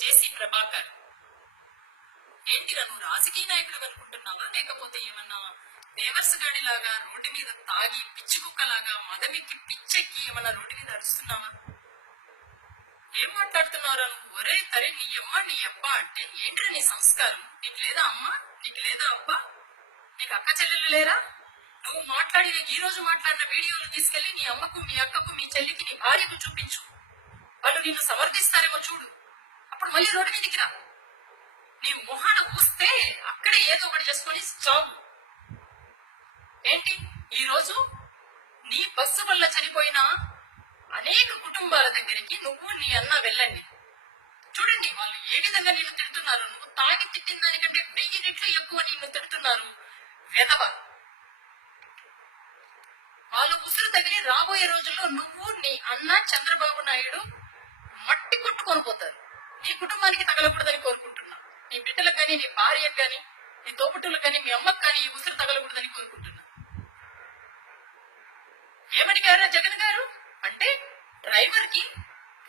జేసీ ప్రభాకర్, ఏంటిరా నువ్వు రాజకీయ నాయకుడు అనుకుంటున్నావా, లేకపోతే ఏమన్నా దేవర్స్ గాడిలాగా రోడ్డు మీద తాగి పిచ్చి కుక్కలాగా మదమిక్కి పిచ్చెక్కి ఏమన్నా రోడ్డు మీద అరుస్తున్నావా? ఏం మాట్లాడుతున్నారా నువ్వు? ఒరే తరే, నీ అమ్మ నీ అబ్బా అంటే ఏంట్రా నీ సంస్కారం? నీకు లేదా అమ్మ? నీకు లేదా అబ్బా? నీకు అక్క చెల్లెలు లేరా? నువ్వు మాట్లాడిన ఈ రోజు మాట్లాడిన వీడియోలు తీసుకెళ్లి నీ అమ్మకు, మీ అక్కకు, మీ చెల్లికి, నీ భార్యకు చూపించు. వాళ్ళు నిన్ను సమర్థిస్తారేమో చూడు. అప్పుడు మళ్ళీ రోడ్డు మీదకి రా. నీ మొహాన ఊస్తే అక్కడే ఏదో ఒకటి చేసుకొని చావు. ఏంటి ఈ రోజు నీ బస్సు వల్ల చనిపోయిన అనేక కుటుంబాల దగ్గరికి నువ్వు నీ అన్న వెళ్ళండి. చూడండి వాళ్ళు ఏ విధంగా నిన్ను తిడుతున్నారు. నువ్వు తాగి తిట్టిన దానికంటే 1000 రెట్లు ఎక్కువ నిన్ను తిడుతున్నారు. వెధవ. వాళ్ళు ఉసురు తగిలి రాబోయే రోజుల్లో నువ్వు నీ అన్న చంద్రబాబు నాయుడు మట్టి కొట్టుకొని పోతారు. నీ కుటుంబానికి తగలకూడదని కోరుకుంటున్నా. నీ బిడ్డలకు కానీ, నీ భార్యకు కానీ, నీ తోపుట్టులకు కానీ, మీ అమ్మకు కానీ ఈ ఉసురు తగలకూడదని కోరుకుంటున్నా. ఏమడిగారా జగన్ గారు అంటే, డ్రైవర్ కి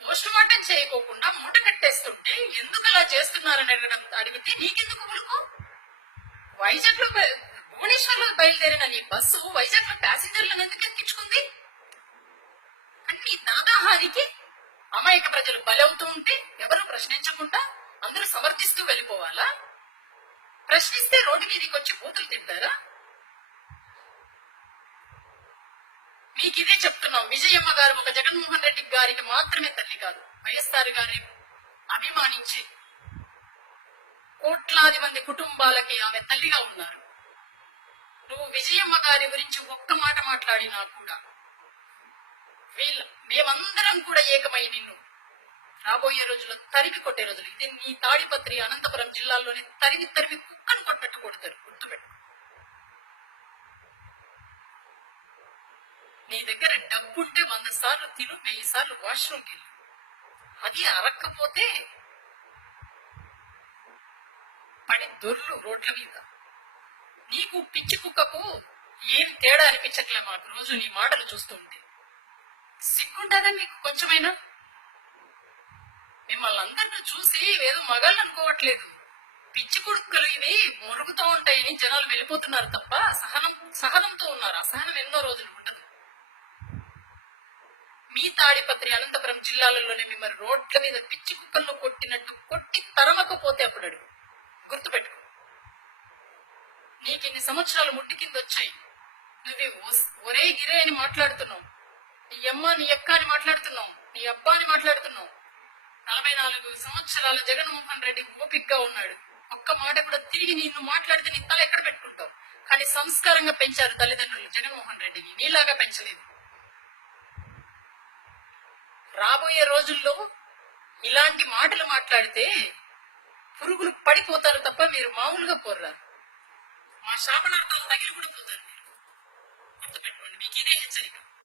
పోస్ట్ మార్టం చేయకోకుండా మూట కట్టేస్తుంటే ఎందుకు అలా చేస్తున్నారని అడిగితే నీకెందుకు ఉలుకు? వైజాగ్ లో భువనేశ్వర్ లో బయలుదేరిన నీ బస్సు వైజాగ్ లో ప్యాసింజర్లను ఎందుకు ఎక్కించుకుంది? అంటే నీ దాదాహానికి అమాయక ప్రజలు బలవుతూ ఉంటే ఎవరు ప్రశ్నించకుండా అందరూ సమర్థిస్తూ వెళ్ళిపోవాలా? ప్రశ్నిస్తే రోడ్డు మీదకి వచ్చి బూతులు తింటారా? మీకు ఇదే చెప్తున్నాం. విజయమ్మ గారు ఒక జగన్మోహన్ రెడ్డి గారికి మాత్రమే తల్లి కాదు, వైఎస్ఆర్ గారి అభిమానించి కోట్లాది మంది కుటుంబాలకి ఆమె తల్లిగా ఉన్నారు. నువ్వు విజయమ్మ గారి గురించి ఒక్క మాట మాట్లాడినా కూడా మేమందరం కూడా ఏకమై నిన్ను రాబోయే రోజుల్లో తరిమి కొట్టే రోజులు. ఇది నీ తాడిపత్రి అనంతపురం జిల్లాల్లోనే తరిమి కుక్కను కొట్టట్టు కొడతారు. గుర్తుపెట్టు. నీ దగ్గర డబ్బుంటే 100 సార్లు తిను, 1000 సార్లు వాష్రూమ్కి వెళ్ళు. అది అరక్కపోతే పడి దొర్లు రోడ్ల మీద. నీకు పిచ్చి కుక్కకు ఏం తేడా అనిపించట్లే మాకు రోజు నీ మాటలు చూస్తుంటే. సిగ్గుంటుందా మీకు కొంచెమైనా? మిమ్మల్ని అందరినీ చూసి ఏదో మగాళ్ళు అనుకోవట్లేదు. పిచ్చి కుడుక్కలు ఇవి మొరుగుతూ ఉంటాయని జనాలు వెళ్ళిపోతున్నారు తప్ప సహనంతో ఉన్నారు. అసహనం ఎన్నో రోజులు ఉండదు. మీ తాడిపత్రి అనంతపురం జిల్లాలలోనే మిమ్మల్ని రోడ్ల మీద పిచ్చి కుక్కలను కొట్టినట్టు కొట్టి తరమకపోతే అప్పుడు అడుగు. గుర్తుపెట్టుకో. నీకు ఇన్ని సంవత్సరాలు ముట్టి కింద వచ్చాయి. నువ్వే ఒరే గిరే అని మాట్లాడుతున్నావు. నీ అమ్మ నీ అక్క అని మాట్లాడుతున్నావు. నీ అబ్బా అని మాట్లాడుతున్నావు. 44 సంవత్సరాల జగన్మోహన్ రెడ్డి ఓపిక్గా ఉన్నాడు. ఒక్క మాట కూడా తిరిగి నిన్ను మాట్లాడితే నీ తల ఎక్కడ పెట్టుకుంటావు? కానీ సంస్కారంగా పెంచారు తల్లిదండ్రులు జగన్మోహన్ రెడ్డిని. నీలాగా పెంచలేదు. రాబోయే రోజుల్లో ఇలాంటి మాటలు మాట్లాడితే పురుగులు పడిపోతారు తప్ప మీరు మామూలుగా పోర్రా. మా శాపనార్థాలు తగిలి కూడా పోతారు.